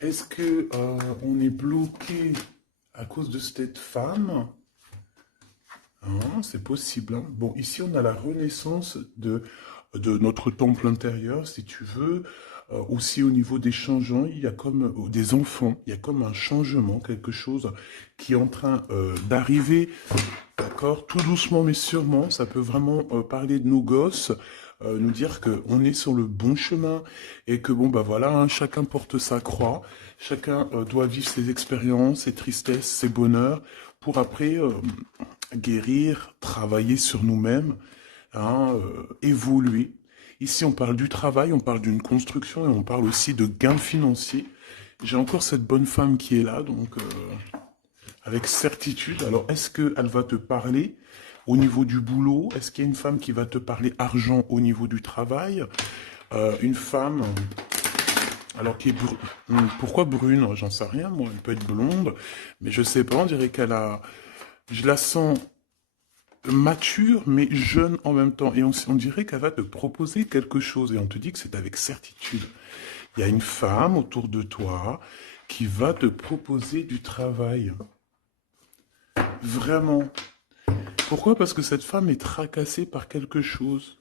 Est-ce que on est bloqué à cause de cette femme? Hein, c'est possible, hein. Bon, ici, on a la renaissance de notre temple intérieur, si tu veux. Aussi, au niveau des changements, il y a comme des enfants, il y a comme un changement, quelque chose qui est en train d'arriver. D'accord, tout doucement mais sûrement, ça peut vraiment parler de nos gosses, nous dire qu'on est sur le bon chemin et que bon bah voilà, hein, chacun porte sa croix, chacun doit vivre ses expériences, ses tristesses, ses bonheurs, pour après guérir, travailler sur nous-mêmes, hein, évoluer. Ici on parle du travail, on parle d'une construction et on parle aussi de gains financiers. J'ai encore cette bonne femme qui est là, donc avec certitude. Alors, est-ce qu'elle va te parler au niveau du boulot? Est-ce qu'il y a une femme qui va te parler argent au niveau du travail? Une femme, alors qui est pourquoi brune? J'en sais rien, moi. Elle peut être blonde, mais je sais pas. On dirait qu'elle a, je la sens mature, mais jeune en même temps. Et on dirait qu'elle va te proposer quelque chose. Et on te dit que c'est avec certitude. Il y a une femme autour de toi qui va te proposer du travail. Vraiment. Pourquoi? Parce que cette femme est tracassée par quelque chose.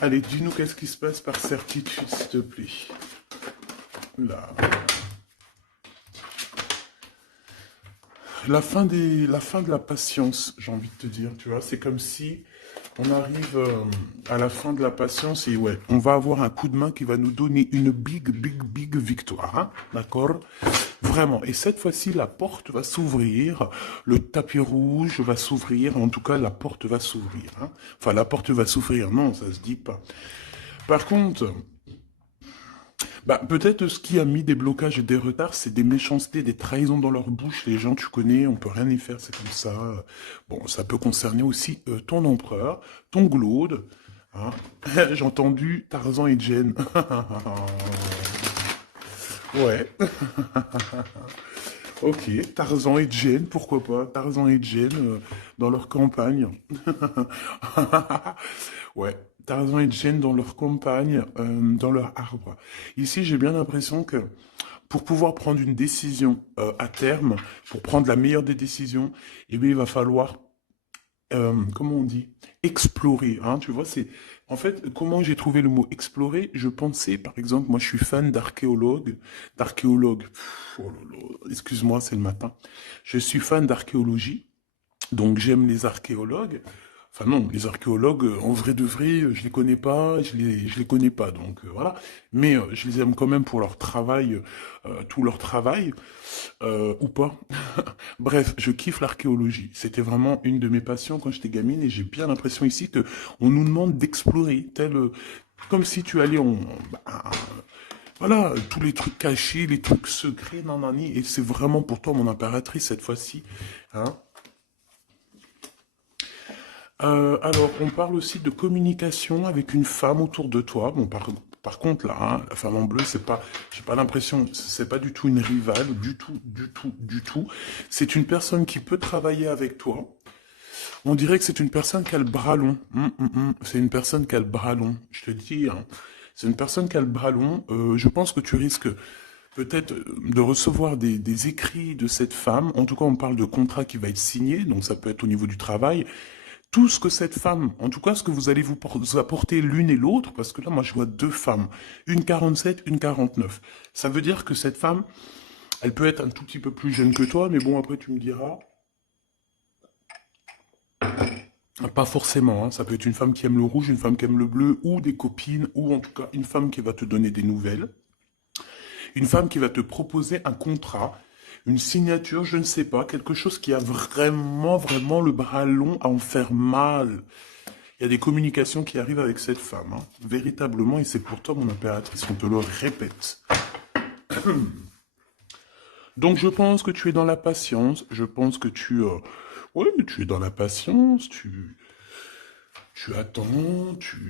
Allez, dis-nous qu'est-ce qui se passe par certitude, s'il te plaît. Là. La fin de la patience, j'ai envie de te dire, tu vois. C'est comme si on arrive à la fin de la patience et ouais, on va avoir un coup de main qui va nous donner une big victoire, hein, d'accord? Vraiment. Et cette fois-ci, la porte va s'ouvrir, le tapis rouge va s'ouvrir, en tout cas, la porte va s'ouvrir, hein. Enfin, la porte va s'ouvrir, non, ça se dit pas. Par contre, bah, peut-être ce qui a mis des blocages et des retards, c'est des méchancetés, des trahisons dans leur bouche. Les gens, tu connais, on peut rien y faire, c'est comme ça. Bon, ça peut concerner aussi ton empereur, ton glaude. Hein. J'ai entendu Tarzan et Jen. Ouais, ok, Tarzan et Jen, pourquoi pas? Tarzan et Jen dans leur campagne. Ouais, Tarzan et Jen dans leur campagne, dans leur arbre. Ici, j'ai bien l'impression que pour pouvoir prendre une décision à terme, pour prendre la meilleure des décisions, eh bien, il va falloir, comment on dit, explorer. Hein, tu vois, c'est en fait comment j'ai trouvé le mot explorer. Je pensais, par exemple, moi, je suis fan d'archéologue. Oh là là, excuse-moi, c'est le matin. Je suis fan d'archéologie. Donc j'aime les archéologues. Enfin non, les archéologues, en vrai de vrai, je les connais pas, je les connais pas, donc voilà. Mais je les aime quand même pour leur travail, tout leur travail, ou pas. Bref, je kiffe l'archéologie. C'était vraiment une de mes passions quand j'étais gamine et j'ai bien l'impression ici que on nous demande d'explorer, tel, comme si tu allais bah, voilà, tous les trucs cachés, les trucs secrets, nanani, et c'est vraiment pour toi mon impératrice cette fois-ci, hein. Alors, on parle aussi de communication avec une femme autour de toi. Bon, par contre, là, hein, la femme en bleu, c'est pas, j'ai pas l'impression, c'est pas du tout une rivale, du tout. C'est une personne qui peut travailler avec toi. On dirait que c'est une personne qui a le bras long. C'est une personne qui a le bras long. Je te le dis, hein. C'est une personne qui a le bras long. Je pense que tu risques peut-être de recevoir des écrits de cette femme. En tout cas, on parle de contrat qui va être signé, donc ça peut être au niveau du travail tout ce que cette femme, en tout cas ce que vous allez vous apporter l'une et l'autre, parce que là moi je vois deux femmes, une 47, une 49. Ça veut dire que cette femme, elle peut être un tout petit peu plus jeune que toi, mais bon après tu me diras, pas forcément, hein, ça peut être une femme qui aime le rouge, une femme qui aime le bleu, ou des copines, ou en tout cas une femme qui va te donner des nouvelles, une femme qui va te proposer un contrat, une signature, je ne sais pas, quelque chose qui a vraiment le bras long à en faire mal. Il y a des communications qui arrivent avec cette femme, hein, véritablement, et c'est pour toi, mon impératrice, on te le répète. Donc je pense que tu es dans la patience, je pense que ouais, tu es dans la patience, tu attends,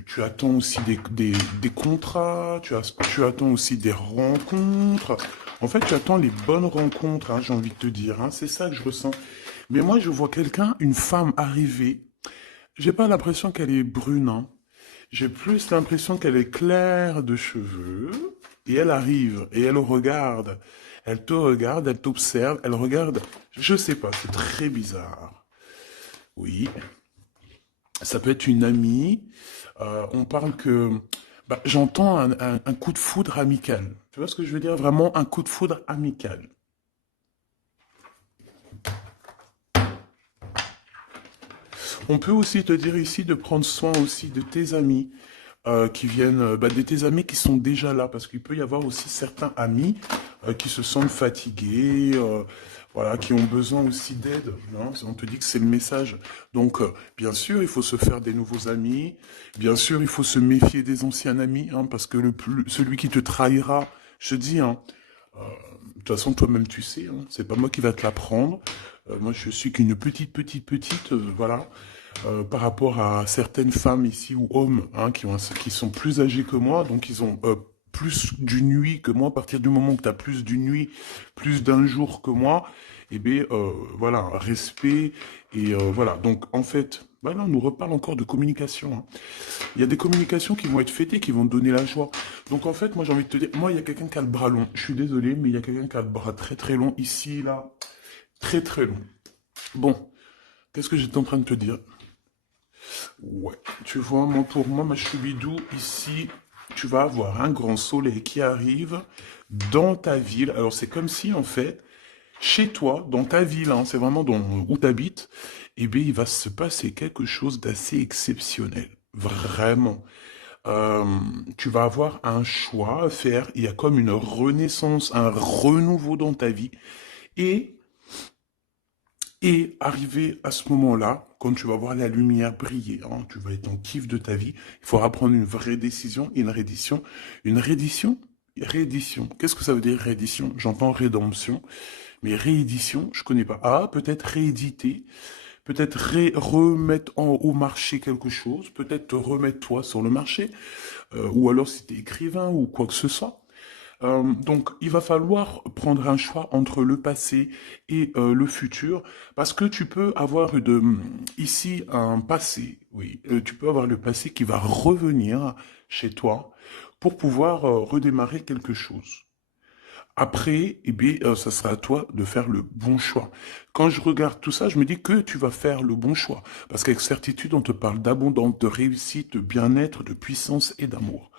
tu attends aussi des contrats, tu attends aussi des rencontres. En fait, tu attends les bonnes rencontres, hein, j'ai envie de te dire, hein, c'est ça que je ressens. Mais moi, je vois quelqu'un, une femme arriver, j'ai pas l'impression qu'elle est brune, hein. J'ai plus l'impression qu'elle est claire de cheveux. et elle arrive, et elle te regarde, elle t'observe, elle regarde, je sais pas, c'est très bizarre. Oui, ça peut être une amie, on parle que, bah, j'entends un coup de foudre amical. Tu vois ce que je veux dire? Vraiment un coup de foudre amical. On peut aussi te dire ici de prendre soin aussi de tes amis qui viennent, bah, de tes amis qui sont déjà là, parce qu'il peut y avoir aussi certains amis qui se sentent fatigués, voilà, qui ont besoin aussi d'aide. Hein. On te dit que c'est le message. Donc, bien sûr, il faut se faire des nouveaux amis. Bien sûr, il faut se méfier des anciens amis, hein, parce que celui qui te trahira, je te dis, hein, de toute façon, toi-même, tu sais, hein, c'est pas moi qui va te l'apprendre. Moi, je suis qu'une petite, voilà, par rapport à certaines femmes ici ou hommes hein, qui sont plus âgés que moi, donc ils ont plus d'une nuit que moi. À partir du moment que tu as plus d'une nuit, plus d'un jour que moi, eh bien, voilà, respect. Et voilà, donc en fait, voilà, on nous reparle encore de communication. Hein. Il y a des communications qui vont être fêtées, qui vont te donner la joie. Donc en fait, moi j'ai envie de te dire, moi il y a quelqu'un qui a le bras long. Je suis désolé, mais il y a quelqu'un qui a le bras très très long ici, là, très très long. Bon, qu'est-ce que j'étais en train de te dire? Ouais, tu vois, moi pour moi, ma choubidou, ici, tu vas avoir un grand soleil qui arrive dans ta ville. Alors c'est comme si en fait, chez toi, dans ta ville, hein, c'est vraiment où tu habites, eh bien il va se passer quelque chose d'assez exceptionnel. Vraiment. Euh, Tu vas avoir un choix à faire. Il y a comme une renaissance, un renouveau dans ta vie. Et Et arrivé à ce moment-là, quand tu vas voir la lumière briller, hein, tu vas être en kiff de ta vie, il faudra prendre une vraie décision et une reddition. Une reddition? Réédition. Qu'est-ce que ça veut dire réédition? J'entends rédemption, mais réédition, je connais pas. Ah, peut-être rééditer, peut-être remettre au marché quelque chose, peut-être te remettre toi sur le marché, ou alors si tu es écrivain ou quoi que ce soit. Donc, il va falloir prendre un choix entre le passé et le futur, parce que tu peux avoir ici un passé, oui, tu peux avoir le passé qui va revenir chez toi pour pouvoir redémarrer quelque chose. Après, eh bien, ça sera à toi de faire le bon choix. Quand je regarde tout ça, je me dis que tu vas faire le bon choix. Parce qu'avec certitude, on te parle d'abondance, de réussite, de bien-être, de puissance et d'amour.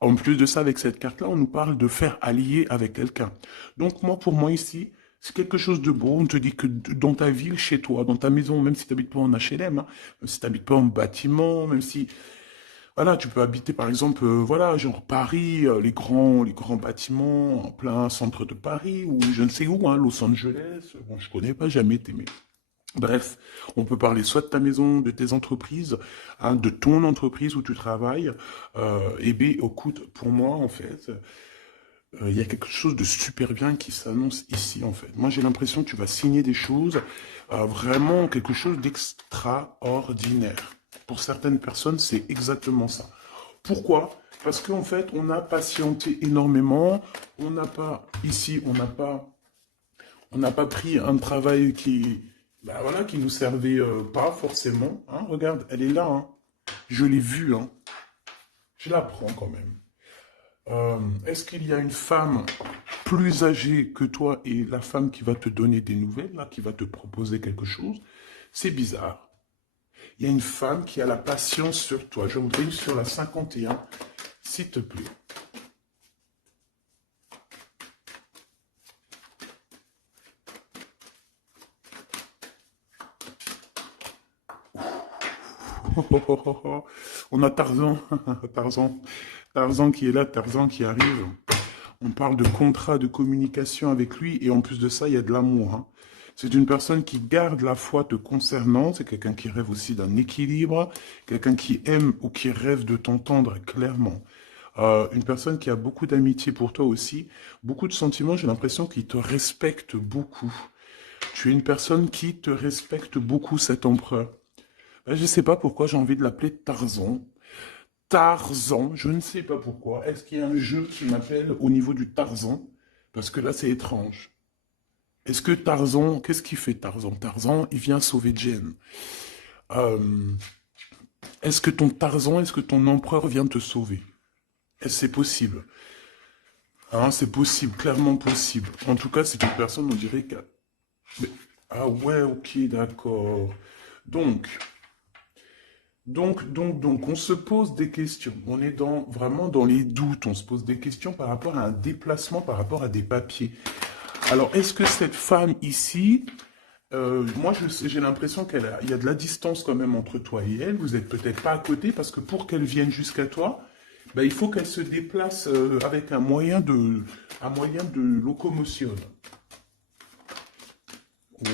En plus de ça, avec cette carte-là, on nous parle de faire allier avec quelqu'un. Donc moi, pour moi ici, c'est quelque chose de beau. On te dit que dans ta ville, chez toi, dans ta maison, même si tu n'habites pas en HLM, hein, même si tu n'habites pas en bâtiment, même si voilà, tu peux habiter par exemple, voilà, genre Paris, les grands bâtiments en plein centre de Paris ou je ne sais où, hein, Los Angeles. Bon, je connais pas, jamais été, mais bref, on peut parler soit de ta maison, de tes entreprises, hein, de ton entreprise où tu travailles. Et bien, écoute, pour moi, en fait, il y a quelque chose de super bien qui s'annonce ici, en fait. Moi, j'ai l'impression que tu vas signer des choses, vraiment quelque chose d'extraordinaire. Pour certaines personnes, c'est exactement ça. Pourquoi? Parce qu'en fait, on a patienté énormément. On n'a pas, ici, on n'a pas pris un travail qui, bah voilà, qui nous servait pas forcément. Hein. Regarde, elle est là. Hein. Je l'ai vue. Hein. Je la prends quand même. Est-ce qu'il y a une femme plus âgée que toi et la femme qui va te donner des nouvelles, là, qui va te proposer quelque chose? C'est bizarre. Il y a une femme qui a la patience sur toi. Je voudrais sur la 51, s'il te plaît. On a Tarzan, Tarzan, Tarzan qui est là, Tarzan qui arrive. On parle de contrat de communication avec lui et en plus de ça, il y a de l'amour. Hein. C'est une personne qui garde la foi te concernant, c'est quelqu'un qui rêve aussi d'un équilibre, quelqu'un qui aime ou qui rêve de t'entendre clairement. Une personne qui a beaucoup d'amitié pour toi aussi, beaucoup de sentiments, j'ai l'impression qu'il te respecte beaucoup. Tu es une personne qui te respecte beaucoup, cet empereur. Je ne sais pas pourquoi j'ai envie de l'appeler Tarzan. Tarzan, je ne sais pas pourquoi. Est-ce qu'il y a un jeu qui m'appelle au niveau du Tarzan? Parce que là, c'est étrange. Est-ce que Tarzan, qu'est-ce qu'il fait Tarzan? Tarzan, il vient sauver Jen. Euh, est-ce que ton Tarzan, est-ce que ton empereur vient te sauver? Est-ce que c'est possible? Hein, c'est possible, clairement possible. En tout cas, c'est une personne, on dirait qu'elle... mais- Ah ouais, ok, d'accord. Donc, on se pose des questions. On est vraiment dans les doutes. On se pose des questions par rapport à un déplacement, par rapport à des papiers. Alors, est-ce que cette femme ici, moi, j'ai l'impression il y a de la distance quand même entre toi et elle. Vous êtes peut-être pas à côté parce que pour qu'elle vienne jusqu'à toi, ben, il faut qu'elle se déplace avec un moyen de locomotion.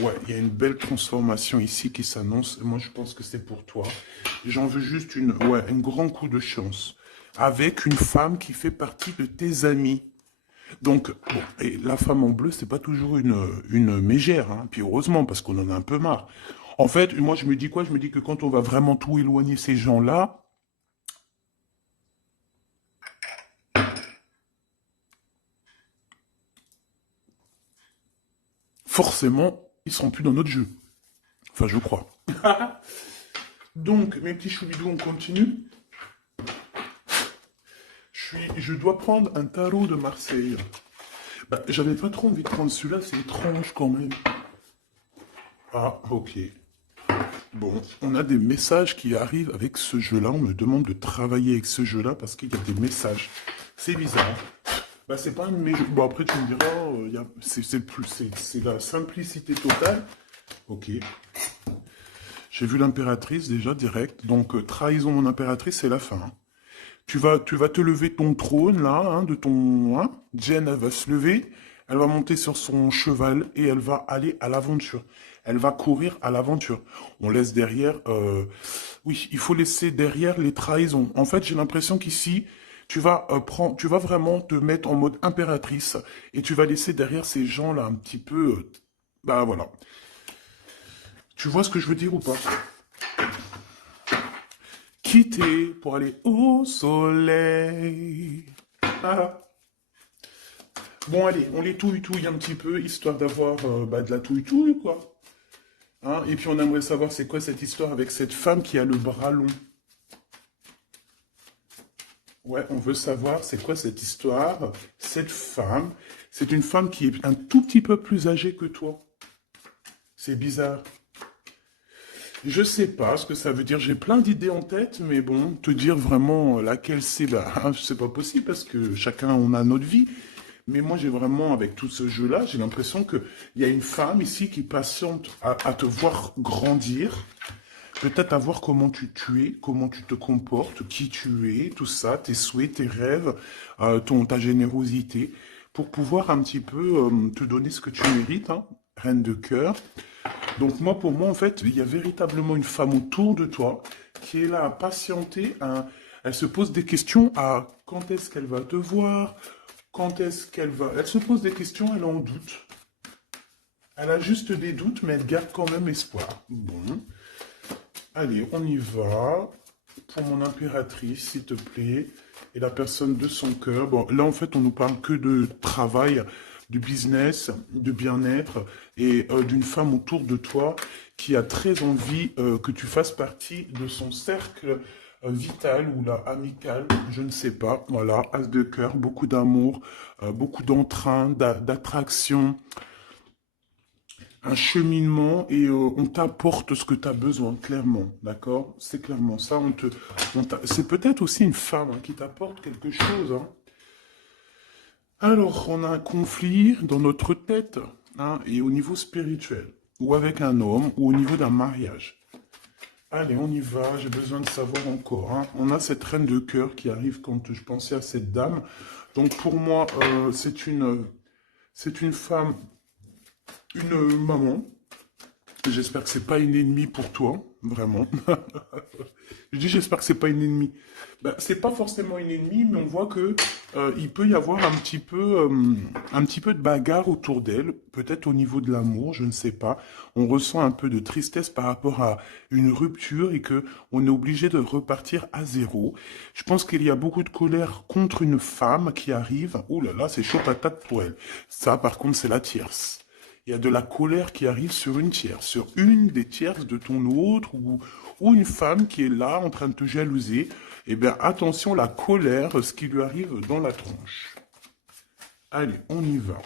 Ouais, il y a une belle transformation ici qui s'annonce. Moi, je pense que c'est pour toi. J'en veux juste un grand coup de chance. Avec une femme qui fait partie de tes amis. Donc, bon, et la femme en bleu, c'est pas toujours une mégère, hein. Puis heureusement, parce qu'on en a un peu marre. En fait, moi, je me dis quoi? Je me dis que quand on va vraiment tout éloigner ces gens-là, forcément, ils seront plus dans notre jeu. Enfin, je crois. Donc, mes petits choubidous, on continue. Je dois prendre un tarot de Marseille. Bah, j'avais pas trop envie de prendre celui-là, c'est étrange quand même. Ah, ok. Bon, on a des messages qui arrivent avec ce jeu-là. On me demande de travailler avec ce jeu-là parce qu'il y a des messages. C'est bizarre. Bah, c'est pas un de mes jeux. Bon, après, tu me diras, c'est la simplicité totale. Ok. J'ai vu l'impératrice déjà direct. Donc, trahison mon impératrice, c'est la fin, hein. Tu vas te lever de ton trône, là, hein, de ton... Hein. Jen, elle va se lever, elle va monter sur son cheval et elle va aller à l'aventure. Elle va courir à l'aventure. On laisse derrière... Oui, il faut laisser derrière les trahisons. En fait, j'ai l'impression qu'ici, tu vas vraiment te mettre en mode impératrice et tu vas laisser derrière ces gens-là un petit peu... bah voilà. Tu vois ce que je veux dire ou pas? Quitter pour aller au soleil. Ah. Bon, allez, on les touille-touille un petit peu, histoire d'avoir bah, de la touille-touille, quoi. Hein, et puis on aimerait savoir c'est quoi cette histoire avec cette femme qui a le bras long. Ouais, on veut savoir c'est quoi cette histoire. Cette femme, c'est une femme qui est un tout petit peu plus âgée que toi. C'est bizarre. Je sais pas ce que ça veut dire. J'ai plein d'idées en tête, mais bon, te dire vraiment laquelle c'est, bah, c'est pas possible parce que chacun on a notre vie. Mais moi, j'ai vraiment, avec tout ce jeu-là, j'ai l'impression qu'il y a une femme ici qui patiente à te voir grandir, peut-être à voir comment tu es, comment tu te comportes, qui tu es, tout ça, tes souhaits, tes rêves, ta générosité, pour pouvoir un petit peu te donner ce que tu mérites, hein, reine de cœur. Donc moi, pour moi, en fait, il y a véritablement une femme autour de toi qui est là à patienter. Elle se pose des questions à quand est-ce qu'elle va te voir, quand est-ce qu'elle va. Elle se pose des questions, elle en doute. Elle a juste des doutes, mais elle garde quand même espoir. Bon, allez, on y va. Pour mon impératrice, s'il te plaît, et la personne de son cœur. Bon, là, en fait, on nous parle que de travail, de business, de bien-être et d'une femme autour de toi qui a très envie que tu fasses partie de son cercle vital ou là, amical, je ne sais pas. Voilà, as de cœur, beaucoup d'amour, beaucoup d'entrain, d'attraction, un cheminement et on t'apporte ce que tu as besoin, clairement, d'accord? C'est clairement ça. C'est peut-être aussi une femme hein, qui t'apporte quelque chose, hein. Alors, on a un conflit dans notre tête hein, et au niveau spirituel, ou avec un homme, ou au niveau d'un mariage. Allez, on y va, j'ai besoin de savoir encore, hein. On a cette reine de cœur qui arrive quand je pensais à cette dame. Donc pour moi, c'est une femme, une maman. J'espère que c'est pas une ennemie pour toi, vraiment. Je dis j'espère que c'est pas une ennemie. Ben, c'est pas forcément une ennemie, mais on voit que il peut y avoir un petit peu de bagarre autour d'elle, peut-être au niveau de l'amour, je ne sais pas. On ressent un peu de tristesse par rapport à une rupture et que on est obligé de repartir à zéro. Je pense qu'il y a beaucoup de colère contre une femme qui arrive. Ouh là là, c'est chaud patate pour elle. Ça, par contre, c'est la tierce. Il y a de la colère qui arrive sur une tierce, sur une des tierces de ton autre, ou une femme qui est là en train de te jalouser. Eh bien, attention, la colère, ce qui lui arrive dans la tronche. Allez, on y va.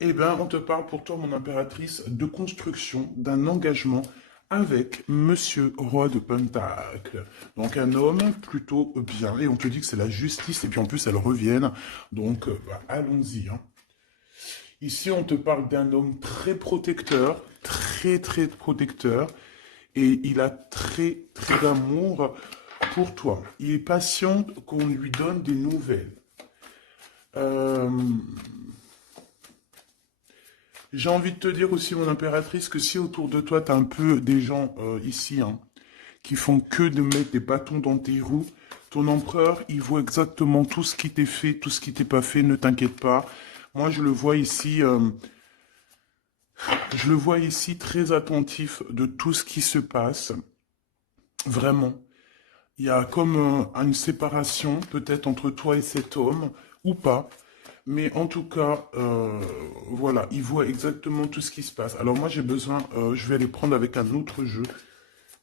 Eh bien, on te parle pour toi, mon impératrice, de construction, d'un engagement avec Monsieur Roi de Pentacle. Donc un homme plutôt bien, et on te dit que c'est la justice, et puis en plus elles reviennent, donc allons-y. Hein. Ici, on te parle d'un homme très protecteur, très protecteur, et il a très d'amour pour toi. Il est patient qu'on lui donne des nouvelles. Euh, J'ai envie de te dire aussi, mon impératrice, que si autour de toi, tu as un peu des gens ici hein, qui font que de mettre des bâtons dans tes roues, ton empereur, il voit exactement tout ce qui t'est fait, tout ce qui t'est pas fait, ne t'inquiète pas. Moi, je le vois ici très attentif de tout ce qui se passe. Vraiment. Il y a comme une séparation, peut-être entre toi et cet homme, ou pas. Mais en tout cas, voilà, il voit exactement tout ce qui se passe. Alors moi, j'ai besoin, je vais aller prendre avec un autre jeu,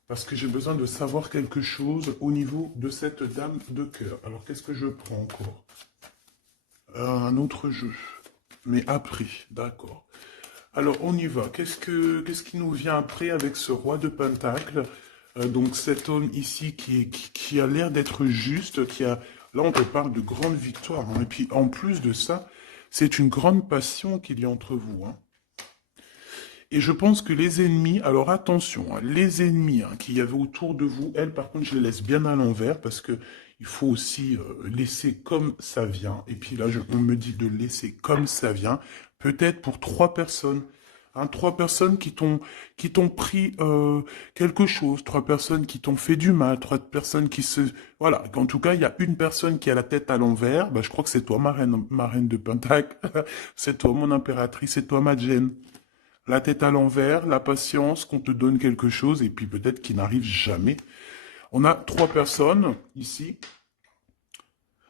parce que j'ai besoin de savoir quelque chose au niveau de cette dame de cœur. Alors, qu'est-ce que je prends encore? Un autre jeu. Mais après, d'accord. Alors, on y va. Qu'est-ce qui nous vient après avec ce roi de Pentacle? Donc, cet homme ici qui a l'air d'être juste, Là, on te parle de grande victoire. Hein. Et puis, en plus de ça, c'est une grande passion qu'il y a entre vous. Hein. Et je pense que les ennemis, alors attention, hein, les ennemis hein, qu'il y avait autour de vous, elles, par contre, je les laisse bien à l'envers parce que il faut aussi laisser comme ça vient. Et puis là, on me dit de laisser comme ça vient. Peut-être pour 3 personnes. Hein, 3 personnes qui t'ont pris quelque chose, 3 personnes qui t'ont fait du mal, 3 personnes qui se... Voilà, en tout cas, il y a une personne qui a la tête à l'envers, bah, je crois que c'est toi, ma reine de Pentacle, c'est toi, mon impératrice, c'est toi, ma Jane. La tête à l'envers, la patience, qu'on te donne quelque chose, et puis peut-être qu'il n'arrive jamais. On a 3 personnes ici.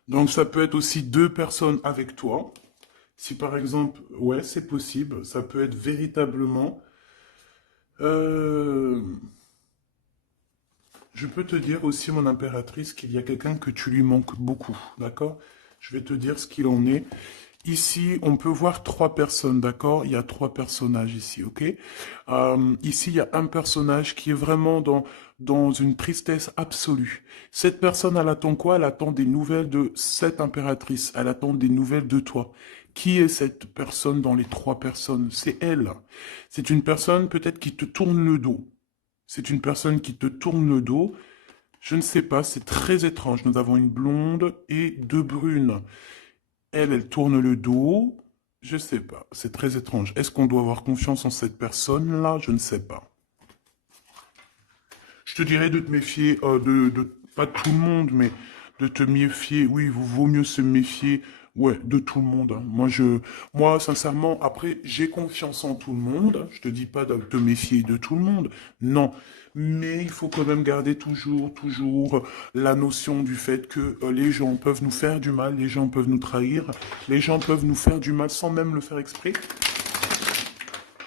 Donc ça peut être aussi 2 personnes avec toi. Si par exemple, ouais, c'est possible, ça peut être véritablement... euh, je peux te dire aussi, mon impératrice, qu'il y a quelqu'un que tu lui manques beaucoup, d'accord? Je vais te dire ce qu'il en est. Ici, on peut voir 3 personnes, d'accord? Il y a 3 personnages ici, ok? Ici, il y a un personnage qui est vraiment dans une tristesse absolue. Cette personne, elle attend quoi? Elle attend des nouvelles de cette impératrice. Elle attend des nouvelles de toi. Qui est cette personne dans les 3 personnes? C'est elle. C'est une personne peut-être qui te tourne le dos. C'est une personne qui te tourne le dos. Je ne sais pas, c'est très étrange. Nous avons une blonde et 2 brunes. Elle tourne le dos. Je sais pas. C'est très étrange. Est-ce qu'on doit avoir confiance en cette personne-là? Je ne sais pas. Je te dirais de te méfier, pas de tout le monde, mais de te méfier. Oui, il vaut mieux se méfier, ouais, de tout le monde. Hein. Moi, sincèrement, après, j'ai confiance en tout le monde. Je te dis pas de te méfier de tout le monde. Non. Mais il faut quand même garder toujours la notion du fait que les gens peuvent nous faire du mal, les gens peuvent nous trahir, les gens peuvent nous faire du mal sans même le faire exprès.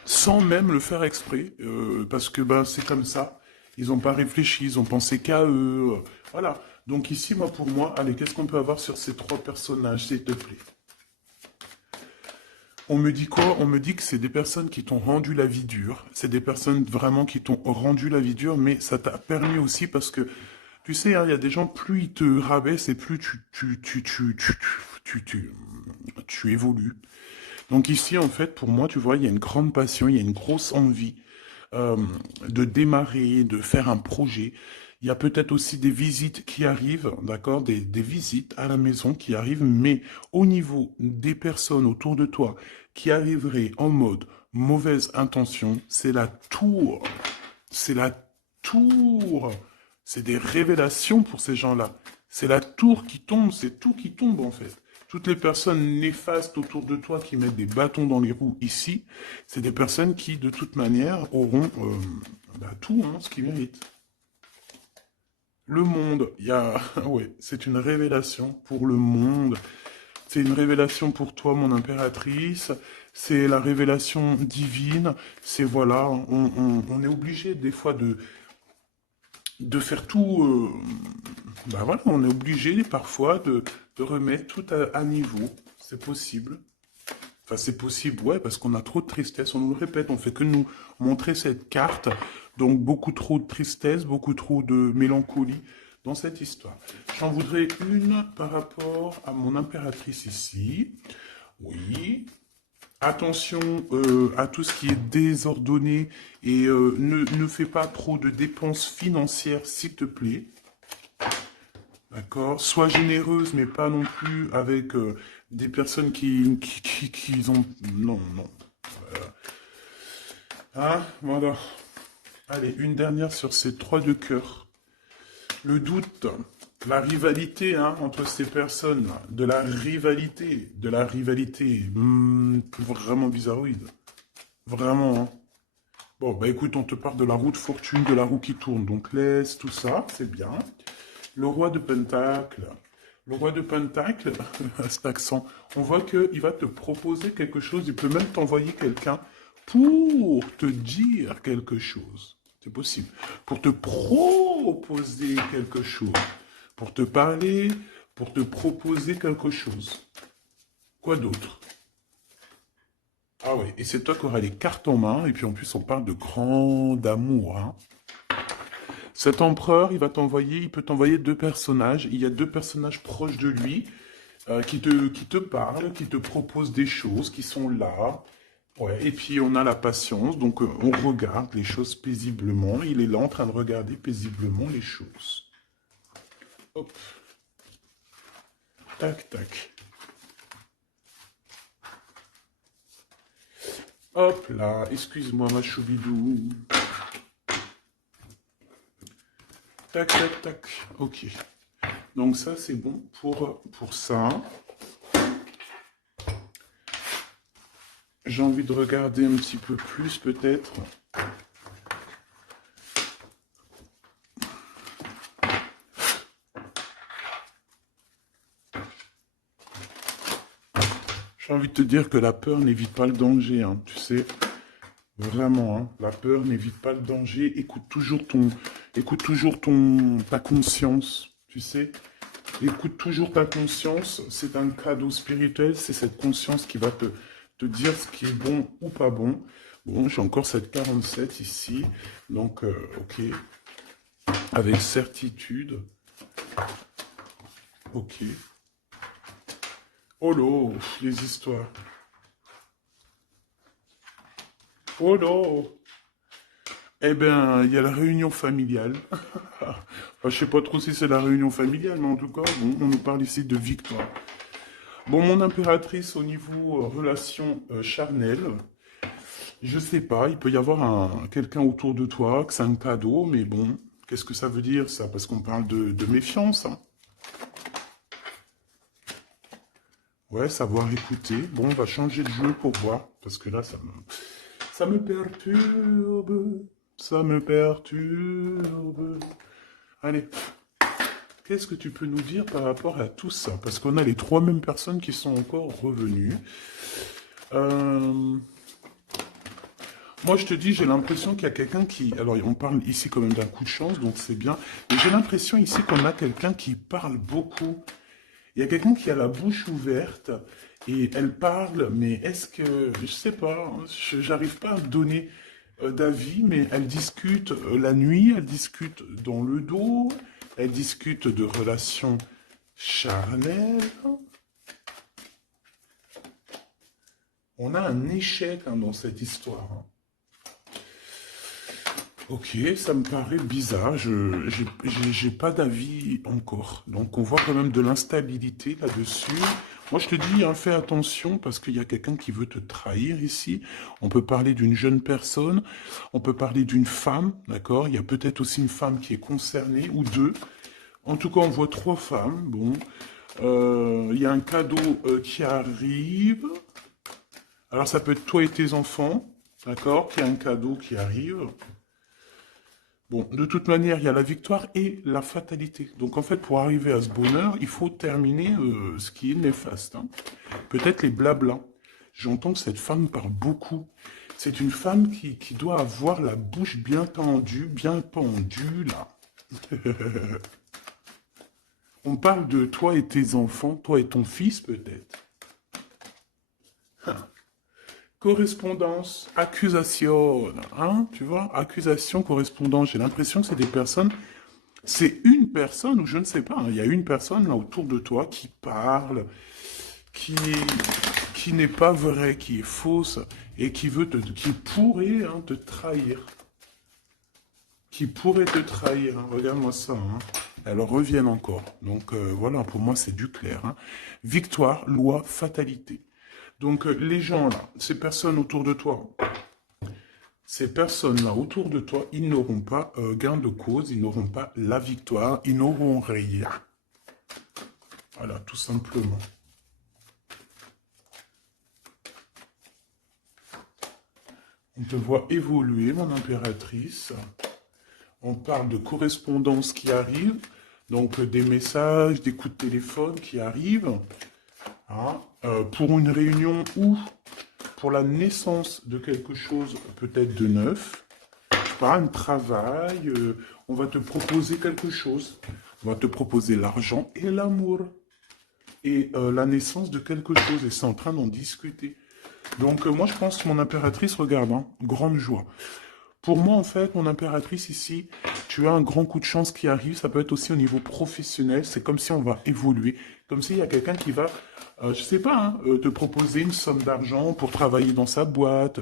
Sans même le faire exprès, parce que ben c'est comme ça. Ils n'ont pas réfléchi, ils ont pensé qu'à eux. Voilà. Donc ici, moi, pour moi, allez, qu'est-ce qu'on peut avoir sur ces 3 personnages, s'il te plaît? On me dit quoi? On me dit que c'est des personnes qui t'ont rendu la vie dure. C'est des personnes vraiment qui t'ont rendu la vie dure, mais ça t'a permis aussi parce que, tu sais, hein, il y a des gens, plus ils te rabaissent et plus tu évolues. Donc ici, en fait, pour moi, tu vois, il y a une grande passion, il y a une grosse envie euh, de démarrer, de faire un projet. Il y a peut-être aussi des visites qui arrivent, d'accord, des visites à la maison qui arrivent, mais au niveau des personnes autour de toi qui arriveraient en mode mauvaise intention, c'est la tour. C'est la tour. C'est des révélations pour ces gens-là. C'est la tour qui tombe, c'est tout qui tombe en fait. Toutes les personnes néfastes autour de toi qui mettent des bâtons dans les roues ici, c'est des personnes qui, de toute manière, auront tout hein, ce qu'ils méritent. Le monde, il y a... ouais, c'est une révélation pour le monde. C'est une révélation pour toi, mon impératrice. C'est la révélation divine. C'est voilà, on est obligé des fois de faire tout. Ben voilà, on est obligé parfois de remettre tout à niveau. c'est possible. Enfin, c'est possible, ouais, parce qu'on a trop de tristesse. On nous le répète, on fait que nous montrer cette carte. Donc, beaucoup trop de tristesse, beaucoup trop de mélancolie dans cette histoire. J'en voudrais une par rapport à mon impératrice ici. Oui. Attention à tout ce qui est désordonné et ne fais pas trop de dépenses financières, s'il te plaît. D'accord? Sois généreuse, mais pas non plus avec des personnes qui ont... Non, non. Hein? Voilà. Allez, une dernière sur ces 3 de cœur. Le doute, la rivalité hein, entre ces personnes, de la rivalité, vraiment bizarroïde. Vraiment, hein. Bon, bah écoute, on te parle de la roue de fortune, de la roue qui tourne, donc laisse tout ça, c'est bien. Le roi de Pentacle. Le roi de Pentacle, à cet accent, on voit qu'il va te proposer quelque chose, il peut même t'envoyer quelqu'un pour te dire quelque chose. C'est possible. Pour te proposer quelque chose. Pour te parler, pour te proposer quelque chose. Quoi d'autre? Ah oui, et c'est toi qui auras les cartes en main, et puis en plus on parle de grand amour, hein. Cet empereur, il peut t'envoyer 2 personnages. Il y a 2 personnages proches de lui qui te parlent, qui te proposent des choses, qui sont là. Ouais. Et puis on a la patience, donc on regarde les choses paisiblement. Il est là en train de regarder paisiblement les choses. Hop. Tac, tac. Hop là, excuse-moi ma choubidou. Tac, tac, tac. Ok. Donc ça, c'est bon pour ça. J'ai envie de regarder un petit peu plus, peut-être. J'ai envie de te dire que la peur n'évite pas le danger, hein, tu sais. Vraiment, hein, la peur n'évite pas le danger. Écoute toujours ta conscience, tu sais. Écoute toujours ta conscience. C'est un cadeau spirituel. C'est cette conscience qui va te dire ce qui est bon ou pas bon. Bon, j'ai encore cette 47 ici. Donc, ok. Avec certitude. Ok. Oh là, les histoires. Oh là. Eh bien, il y a la réunion familiale. Enfin, je sais pas trop si c'est la réunion familiale, mais en tout cas, bon, on nous parle ici de victoire. Bon, mon impératrice, au niveau relation charnelle, je sais pas, il peut y avoir quelqu'un autour de toi, que c'est un cadeau, mais bon, qu'est-ce que ça veut dire, ça? Parce qu'on parle de méfiance, hein. Ouais, savoir écouter. Bon, on va changer de jeu pour voir, parce que là, ça me perturbe. Ça me perturbe. Allez, qu'est-ce que tu peux nous dire par rapport à tout ça? Parce qu'on a les 3 mêmes personnes qui sont encore revenues. Moi, je te dis, j'ai l'impression qu'il y a quelqu'un qui... Alors, on parle ici quand même d'un coup de chance, donc c'est bien. Mais j'ai l'impression ici qu'on a quelqu'un qui parle beaucoup. Il y a quelqu'un qui a la bouche ouverte et elle parle, mais est-ce que... Je sais pas, j'arrive pas à donner d'avis, mais elle discute la nuit, elle discute dans le dos, elle discute de relations charnelles. On a un échec hein, dans cette histoire. Hein. Ok, ça me paraît bizarre, j'ai pas d'avis encore. Donc on voit quand même de l'instabilité là-dessus. Moi je te dis, hein, fais attention parce qu'il y a quelqu'un qui veut te trahir ici. On peut parler d'une jeune personne, on peut parler d'une femme, d'accord? Il y a peut-être aussi une femme qui est concernée, ou 2. En tout cas, on voit 3 femmes, bon. Il y a un cadeau qui arrive. Alors ça peut être toi et tes enfants, d'accord? Qu'il y a un cadeau qui arrive. Bon, de toute manière, il y a la victoire et la fatalité. Donc en fait, pour arriver à ce bonheur, il faut terminer ce qui est néfaste. Hein. Peut-être les blablas. J'entends que cette femme parle beaucoup. C'est une femme qui doit avoir la bouche bien tendue, bien pendue, là. On parle de toi et tes enfants, toi et ton fils peut-être. Correspondance, accusation, hein, tu vois, accusation, correspondance. J'ai l'impression que c'est des personnes, c'est une personne, ou je ne sais pas, hein, il y a une personne là autour de toi qui parle, qui, qui n'est pas vraie, qui est fausse, et qui pourrait hein, te trahir. Qui pourrait te trahir, hein. Regarde-moi ça, hein. Elles reviennent encore. Donc voilà, pour moi c'est du clair, hein. Victoire, loi, fatalité. Donc les gens là, ces personnes-là autour de toi, ils n'auront pas gain de cause, ils n'auront pas la victoire, ils n'auront rien. Voilà, tout simplement. On te voit évoluer, mon impératrice. On parle de correspondance qui arrive, donc des messages, des coups de téléphone qui arrivent, hein, pour une réunion ou pour la naissance de quelque chose peut-être de neuf. Je sais pas, un travail, on va te proposer quelque chose. On va te proposer l'argent et l'amour. Et la naissance de quelque chose. Et c'est en train d'en discuter. Donc moi je pense que mon impératrice, regarde, hein, grande joie. Pour moi, en fait, mon impératrice ici, tu as un grand coup de chance qui arrive. Ça peut être aussi au niveau professionnel. C'est comme si on va évoluer. Comme s'il y a quelqu'un qui va, je sais pas, hein, te proposer une somme d'argent pour travailler dans sa boîte.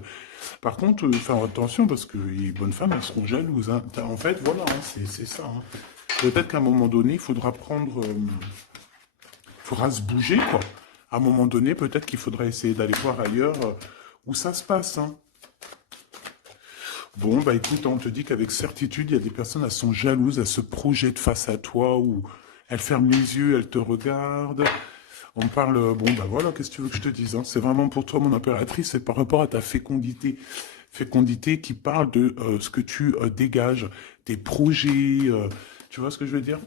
Par contre, faire attention parce que les bonnes femmes, elles seront jalouses, hein. En fait, voilà, hein, c'est ça, hein. Peut-être qu'à un moment donné, il faudra prendre, il faudra se bouger, quoi. À un moment donné, peut-être qu'il faudra essayer d'aller voir ailleurs où ça se passe, hein. Bon, bah écoute, on te dit qu'avec certitude, il y a des personnes, elles sont jalouses, elles se projettent face à toi, ou elles ferment les yeux, elles te regardent. On parle, bon, bah voilà, qu'est-ce que tu veux que je te dise, hein. C'est vraiment pour toi, mon impératrice, c'est par rapport à ta fécondité. Fécondité qui parle de ce que tu dégages, tes projets, tu vois ce que je veux dire?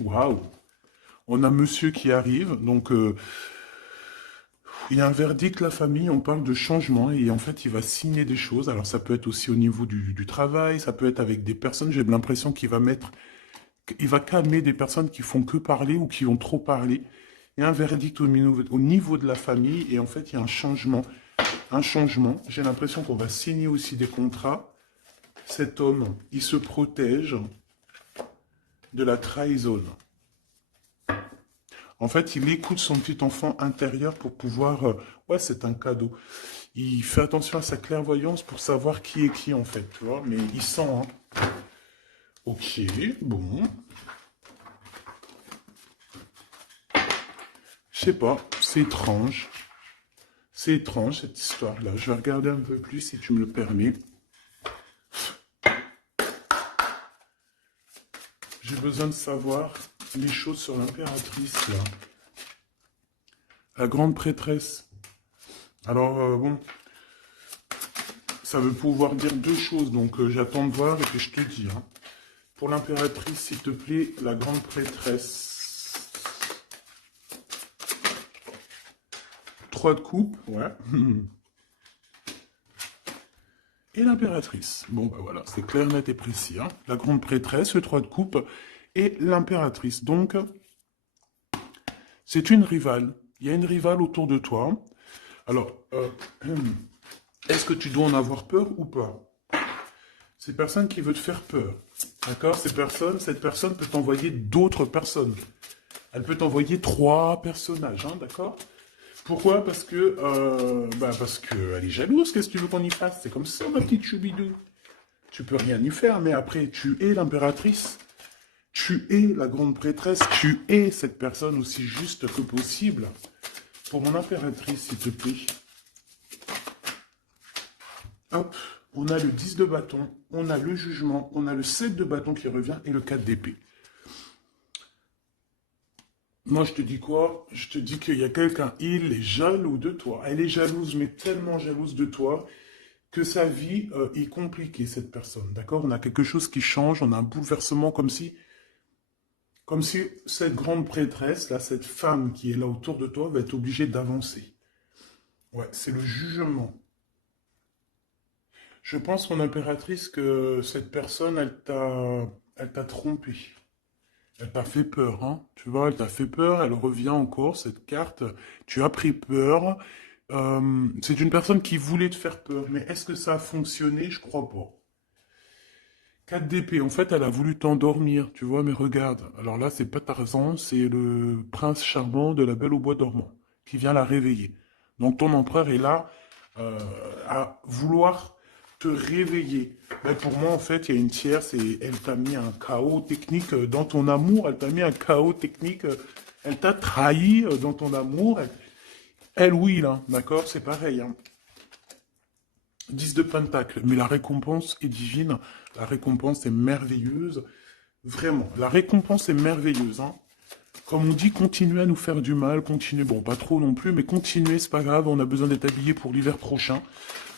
Waouh! On a monsieur qui arrive, donc il y a un verdict, la famille, on parle de changement et en fait, il va signer des choses. Alors, ça peut être aussi au niveau du travail, ça peut être avec des personnes. J'ai l'impression qu'il va mettre, il va calmer des personnes qui font que parler ou qui ont trop parlé. Il y a un verdict au niveau de la famille et en fait, il y a un changement. Un changement. J'ai l'impression qu'on va signer aussi des contrats. Cet homme, il se protège de la trahison. En fait, il écoute son petit enfant intérieur pour pouvoir... ouais, c'est un cadeau. Il fait attention à sa clairvoyance pour savoir qui est qui, en fait, tu vois. Mais il sent, hein. Ok, bon. Je sais pas, c'est étrange. C'est étrange, cette histoire-là. Je vais regarder un peu plus, si tu me le permets. J'ai besoin de savoir les choses sur l'impératrice, là. La grande prêtresse. Alors, bon, ça veut pouvoir dire deux choses, donc j'attends de voir et puis je te dis. Hein. Pour l'impératrice, s'il te plaît, la grande prêtresse. 3 de coupe, ouais. Et l'impératrice. Bon, bah voilà, c'est clair, net et précis. Hein. La grande prêtresse, le 3 de coupe et l'impératrice. Donc, c'est une rivale. Il y a une rivale autour de toi. Alors, est-ce que tu dois en avoir peur ou pas? C'est personne qui veut te faire peur. D'accord? Cette personne peut t'envoyer d'autres personnes. Elle peut t'envoyer 3 personnages, hein, d'accord? Pourquoi? Parce que elle est jalouse, qu'est-ce que tu veux qu'on y fasse? C'est comme ça, ma petite choubidou. Tu peux rien y faire, mais après, tu es l'impératrice. Tu es la grande prêtresse. Tu es cette personne aussi juste que possible. Pour mon impératrice, s'il te plaît. Hop, on a le 10 de bâton, on a le jugement, on a le 7 de bâton qui revient et le 4 d'épée. Moi, je te dis quoi? Je te dis qu'il y a quelqu'un, il est jaloux de toi. Elle est jalouse, mais tellement jalouse de toi que sa vie est compliquée, cette personne. D'accord? On a quelque chose qui change, on a un bouleversement comme si cette grande prêtresse, là, cette femme qui est là autour de toi, va être obligée d'avancer. Ouais, c'est le jugement. Je pense, mon impératrice, que cette personne, elle t'a trompé. Elle t'a fait peur, hein. Tu vois, elle t'a fait peur, elle revient encore, cette carte. Tu as pris peur. C'est une personne qui voulait te faire peur, mais est-ce que ça a fonctionné? Je crois pas. 4 d'épée, en fait, elle a voulu t'endormir, tu vois, mais regarde. Alors là, c'est pas Tarzan, c'est le prince charmant de la Belle au bois dormant, qui vient la réveiller. Donc ton empereur est là à vouloir te réveiller. Mais pour moi, en fait, il y a une tierce et elle t'a mis un chaos technique dans ton amour, elle t'a mis un chaos technique, elle t'a trahi dans ton amour. Elle, oui, là, d'accord, c'est pareil, hein. 10 de Pentacle, mais la récompense est divine, la récompense est merveilleuse, vraiment, la récompense est merveilleuse, hein. Comme on dit, continuez à nous faire du mal, continuez, bon, pas trop non plus, mais continuez, c'est pas grave, on a besoin d'être habillés pour l'hiver prochain.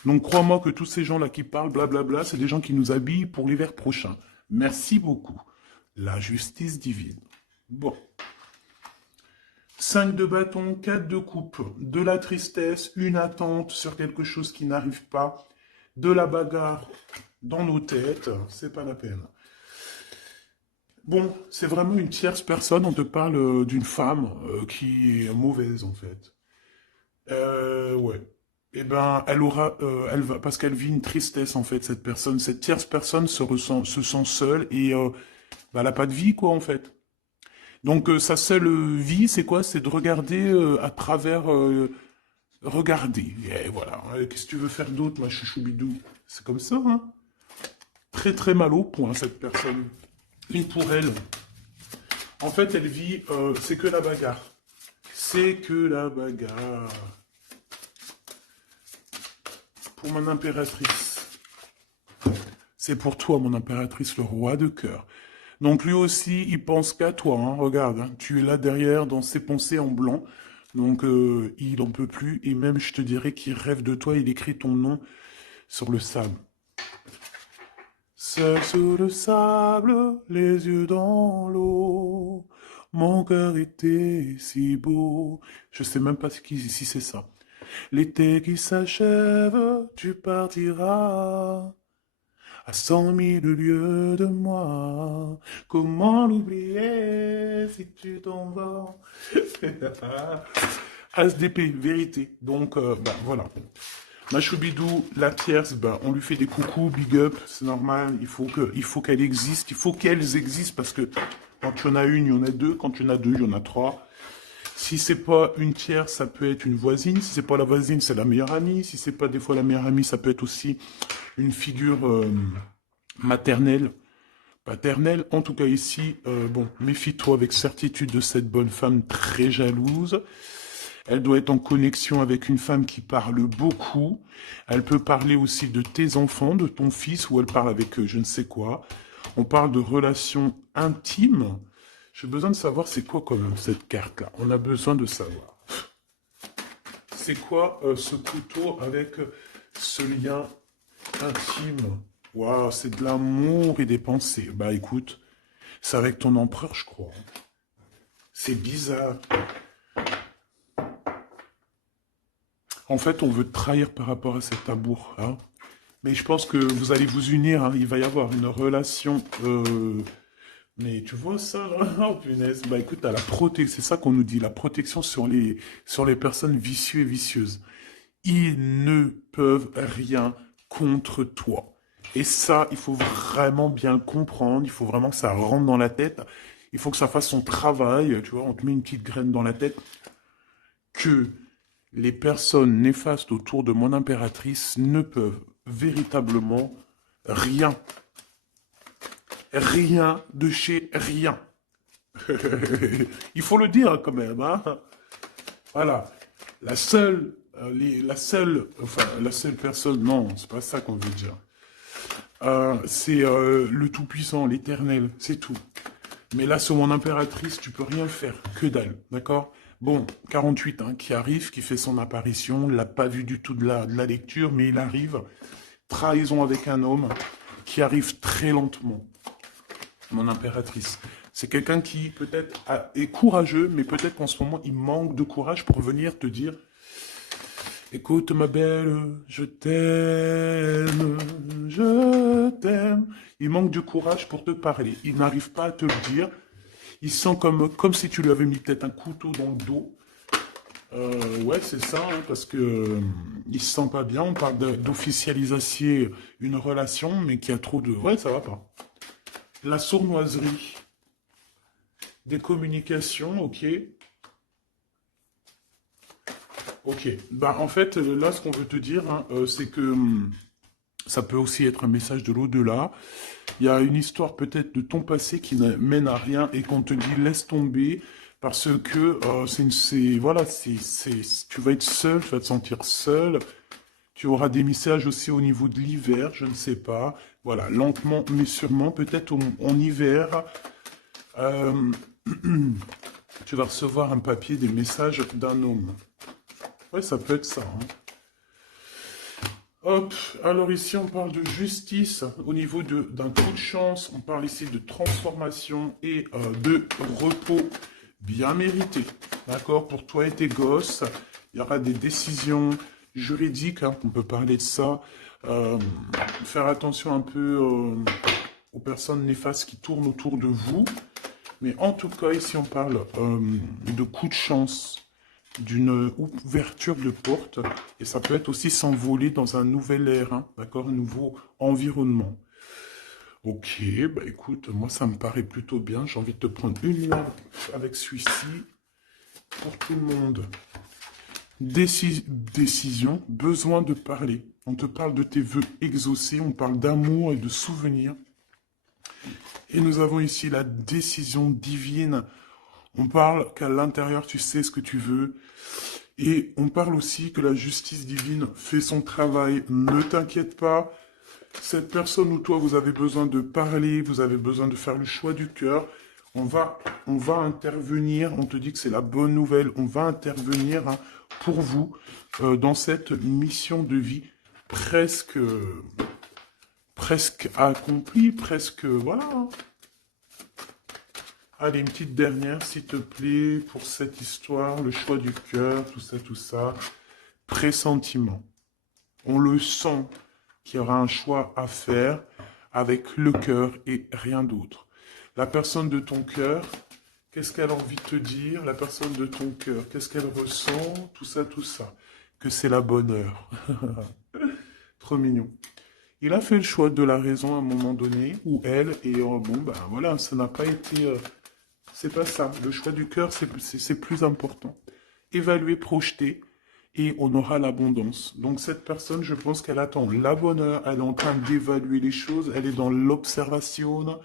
Donc crois-moi que tous ces gens-là qui parlent, blablabla, c'est des gens qui nous habillent pour l'hiver prochain. Merci beaucoup. La justice divine. Bon. 5 de bâton, 4 de coupe, de la tristesse, une attente sur quelque chose qui n'arrive pas, de la bagarre dans nos têtes, c'est pas la peine. Bon, c'est vraiment une tierce personne, on te parle d'une femme qui est mauvaise en fait. Ouais. Eh ben, elle va, parce qu'elle vit une tristesse en fait, cette personne, cette tierce personne se sent seule et bah, elle a pas de vie quoi en fait. Donc sa seule vie, c'est quoi? C'est de regarder à travers, regarder. Et voilà. Qu'est-ce que tu veux faire d'autre, ma chouchoubidou? C'est comme ça, hein? Très très mal au point cette personne. Et pour elle, en fait, elle vit, c'est que la bagarre. C'est que la bagarre. Pour mon impératrice. C'est pour toi, mon impératrice, le roi de cœur. Donc lui aussi, il pense qu'à toi, hein. Regarde, hein. Tu es là derrière dans ses pensées en blanc. Donc il en peut plus. Et même, je te dirais qu'il rêve de toi. Il écrit ton nom sur le sable. Seul sous le sable, les yeux dans l'eau. Mon cœur était si beau. Je sais même pas si c'est ça. L'été qui s'achève, tu partiras à 100 000 lieues de moi. Comment l'oublier si tu t'en vas? As d'épée, vérité. Donc, bah, voilà. Machoubidou, la tierce, ben, on lui fait des coucous, big up, c'est normal, il faut qu'elle existe, il faut qu'elles existent, parce que quand il y en a une, il y en a deux, quand il y en a deux, il y en a trois. Si c'est pas une tierce, ça peut être une voisine, si c'est pas la voisine, c'est la meilleure amie, si c'est pas des fois la meilleure amie, ça peut être aussi une figure maternelle, paternelle. En tout cas ici, bon, méfie-toi avec certitude de cette bonne femme très jalouse. Elle doit être en connexion avec une femme qui parle beaucoup. Elle peut parler aussi de tes enfants, de ton fils, ou elle parle avec je ne sais quoi. On parle de relations intimes. J'ai besoin de savoir c'est quoi quand même cette carte-là. On a besoin de savoir. C'est quoi ce couteau avec ce lien intime? Waouh, c'est de l'amour et des pensées. Bah écoute, c'est avec ton empereur, je crois. C'est bizarre. En fait, on veut te trahir par rapport à cet amour, hein. Mais je pense que vous allez vous unir, hein. Il va y avoir une relation. Mais tu vois ça, là? Oh punaise. Bah écoute, t'as la protection, c'est ça qu'on nous dit, la protection sur les personnes vicieuses et vicieuses. Ils ne peuvent rien contre toi. Et ça, il faut vraiment bien le comprendre, il faut vraiment que ça rentre dans la tête, il faut que ça fasse son travail, tu vois, on te met une petite graine dans la tête, que les personnes néfastes autour de mon impératrice ne peuvent véritablement rien. Rien de chez rien. Il faut le dire quand même, hein. Voilà. La seule personne, non, c'est pas ça qu'on veut dire. C'est le Tout-Puissant, l'Éternel, c'est tout. Mais là, sur mon impératrice, tu peux rien faire, que dalle, d'accord? Bon, 48, hein, qui arrive, qui fait son apparition, on l'a pas vu du tout de la lecture, mais il arrive. Trahison avec un homme qui arrive très lentement, mon impératrice. C'est quelqu'un qui peut-être est courageux, mais peut-être qu'en ce moment, il manque de courage pour venir te dire écoute ma belle, je t'aime, je t'aime. Il manque de courage pour te parler. Il n'arrive pas à te le dire. Il sent comme si tu lui avais mis peut-être un couteau dans le dos. Ouais, c'est ça, hein, parce que il se sent pas bien. On parle d'officialiser une relation, mais qui a trop de... Ouais, ça va pas. La sournoiserie, des communications, ok. Ok. Bah, en fait, là, ce qu'on veut te dire, hein, c'est que ça peut aussi être un message de l'au-delà. Il y a une histoire peut-être de ton passé qui ne mène à rien et qu'on te dit laisse tomber parce que voilà, tu vas être seul, tu vas te sentir seul. Tu auras des messages aussi au niveau de l'hiver, je ne sais pas. Voilà, lentement mais sûrement, peut-être en hiver, euh, tu vas recevoir un papier, des messages d'un homme. Ouais, ça peut être ça, hein. Hop, alors ici on parle de justice au niveau d'un coup de chance, on parle ici de transformation et de repos bien mérité. D'accord, pour toi et tes gosses, il y aura des décisions juridiques, hein, on peut parler de ça. Euh, Faire attention un peu aux personnes néfastes qui tournent autour de vous. Mais en tout cas, ici on parle de coup de chance, d'une ouverture de porte, et ça peut être aussi s'envoler dans un nouvel air, hein, d'accord, un nouveau environnement. Ok, bah écoute, moi ça me paraît plutôt bien, j'ai envie de te prendre une lampe avec celui-ci pour tout le monde. Décision, besoin de parler. On te parle de tes vœux exaucés, on parle d'amour et de souvenirs. Et nous avons ici la décision divine. On parle qu'à l'intérieur, tu sais ce que tu veux. Et on parle aussi que la justice divine fait son travail. Ne t'inquiète pas. Cette personne ou toi, vous avez besoin de parler, vous avez besoin de faire le choix du cœur. On va intervenir. On te dit que c'est la bonne nouvelle. On va intervenir, hein, pour vous dans cette mission de vie presque accomplie, presque voilà, hein. Allez, une petite dernière, s'il te plaît, pour cette histoire, le choix du cœur, tout ça, tout ça. Pressentiment. On le sent qu'il y aura un choix à faire avec le cœur et rien d'autre. La personne de ton cœur, qu'est-ce qu'elle a envie de te dire? La personne de ton cœur, qu'est-ce qu'elle ressent? Tout ça, tout ça. Que c'est la bonne heure. Trop mignon. Il a fait le choix de la raison à un moment donné, ou elle, et bon, ben voilà, ça n'a pas été... c'est pas ça. Le choix du cœur, c'est plus important. Évaluer, projeter, et on aura l'abondance. Donc cette personne, je pense qu'elle attend la bonne heure, elle est en train d'évaluer les choses, elle est dans l'observation,